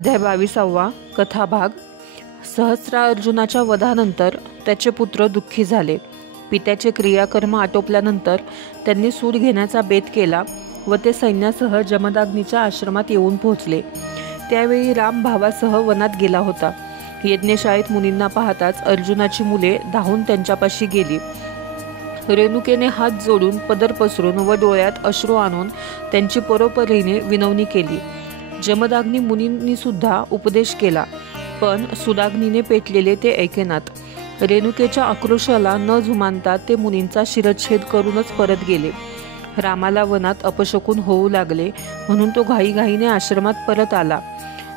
अध्याय 22 कथा भाग. सहस्रार्जुनाच्या वधानंतर त्याचे पुत्र दुःखी झाले. पित्याचे क्रियाकर्म आटोपल्यानंतर त्यांनी सूड घेण्याचा बेत केला व ते सैन्यासह जमदाग्नीच्या आश्रमात येऊन पोहोचले. त्यावेळी राम भावासह वनात गेला होता. यज्ञशाळेत मुनींना पाहताच अर्जुनाची मुले धावून त्यांच्यापाशी गेली. रेणुकेने हात जोडून पदर पसरून व डोळ्यात अश्रू आणून त्यांची परोपरीने विनवणी केली. जमदाग्नी मुनींनी सुद्धा उपदेश केला, पण सुदाग्नीने पेटलेले ते ऐकेनात. रेणुकेच्या आक्रोशाला न जुमानता ते मुनींचा शिरच्छेद करूनच परत गेले. रामाला वनात अपशकुन होऊ लागले म्हणून तो घाईघाईने आश्रमात परत आला.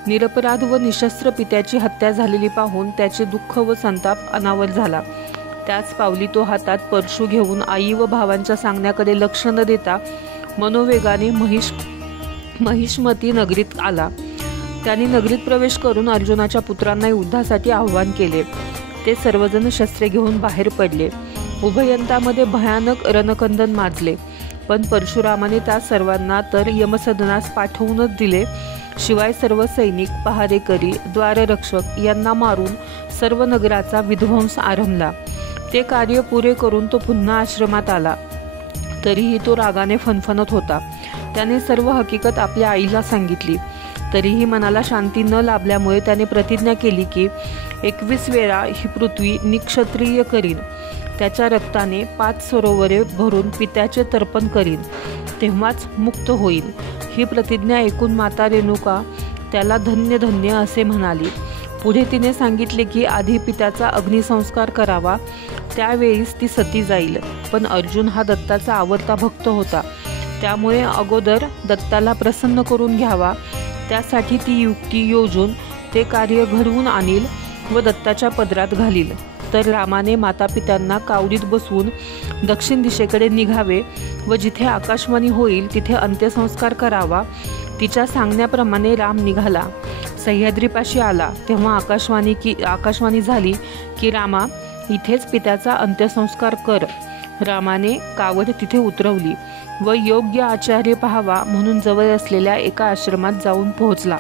निरपराध व निशस्त्र पित्याची हत्या झालेली पाहून त्याचे दुःख व संताप अनावर झाला. त्याच पावली तो हातात परशू घेऊन आई व भावांच्या सांगण्याकडे लक्ष न देता मनोवेगाने महिष्मती नगरीत आला. त्यांनी नगरीत प्रवेश करून अर्जुनाच्या पुत्रांना युद्धासाठी आव्हान केले. ते सर्वजण शस्त्रे घेऊन बाहेर पडले. उभयंतामध्ये भयानक रणकंदन माजले, पण परशुरामाने त्या सर्वांना तर यमसदनास पाठवूनच दिले. शिवाय सर्व सैनिक, पहारेकरी, द्वाररक्षक यांना मारून सर्व नगराचा विध्वंस आरंभला. ते कार्य पुरे करून तो पुन्हा आश्रमात आला. तरीही तो रागाने फणफणत होता. त्याने सर्व हकीकत आपल्या आईला सांगितली. तरीही मनाला शांती न लाभल्यामुळे त्याने प्रतिज्ञा केली की 21 वेळा ही पृथ्वी निक्षत्रिय करीन. त्याच्या रक्ताने 5 सरोवरे भरून पित्याचे तर्पण करीन, तेव्हाच मुक्त होईल. ही प्रतिज्ञा ऐकून माता रेणुका त्याला धन्य धन्य असे म्हणाली. पुढे तिने सांगितले की आधी पित्याचा अग्निसंस्कार करावा, त्यावेळीच ती सती जाईल. पण अर्जुन हा दत्ताचा आवडता भक्त होता, त्यामुळे अगोदर दत्ताला प्रसन्न करून घ्यावा. त्यासाठी ती युक्ती योजून ते कार्य घडवून आणील व दत्ताच्या पदरात घालील. तर रामाने मातापित्यांना कावडीत बसवून दक्षिण दिशेकडे निघावे व जिथे आकाशवाणी होईल तिथे अंत्यसंस्कार करावा. तिच्या सांगण्याप्रमाणे राम निघाला. सह्याद्रीपाशी आला तेव्हा आकाशवाणी झाली की रामा, इथेच पित्याचा अंत्यसंस्कार कर. रामाने कावड तिथे उतरवली व योग्य आचार्य पाहावा म्हणून जवळ असलेल्या एका आश्रमात जाऊन पोहोचला.